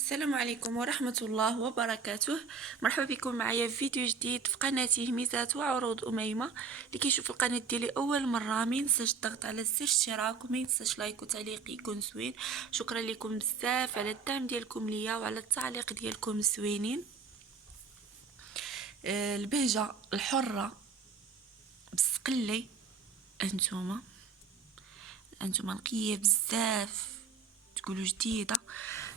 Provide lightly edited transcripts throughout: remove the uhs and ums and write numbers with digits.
السلام عليكم ورحمة الله وبركاته. مرحبا بكم معايا في فيديو جديد في قناتي ميزات وعروض أميمة. اللي كيشوف القناة ديالي أول مرة ما ينساش الضغط على زر الاشتراك وما ينساش لايك وتعليق يكون زوين. شكرا لكم بزاف على الدعم ديالكم ليا وعلى التعليق ديالكم الزوينين. البهجة الحرة بالسقلي. انتوما نقية بزاف، تقولوا جديده.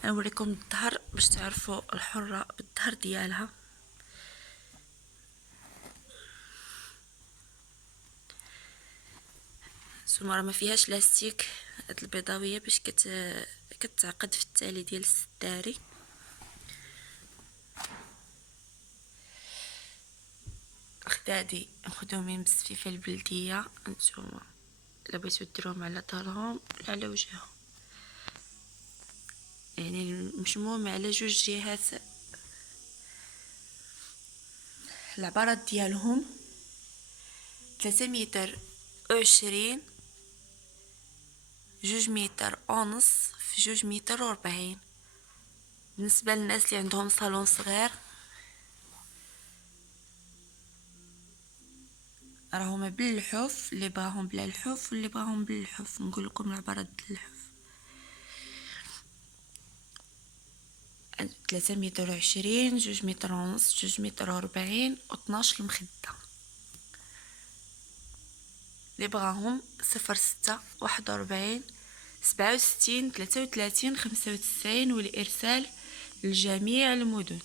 نوريكم الظهر باش تعرفوا الحره بالظهر ديالها. سمره ما فيهاش لاستيك، هاد البيضاويه باش كتعقد في التالي ديال السداري. خدادي مخدومين بالسفيفه البلديه. انتوما الا بغيتو ديروهم على ظهرهم ولا على وجههم، يعني مشموم على جوج جهات. العبارات ديالهم 3 متر و20، 2 متر ونص في 2 متر و40. بالنسبة للناس اللي عندهم صالون صغير راهما باللحوف، اللي بغاهم بلا الحوف واللي بغاهم باللحوف. نقول لكم العبارات باللحوف. 3 متر و20، 2 متر ونص، 2 متر و40 و12 المخدة. اللي بغاهم 06 41 67 33 95، والارسال لجميع المدن.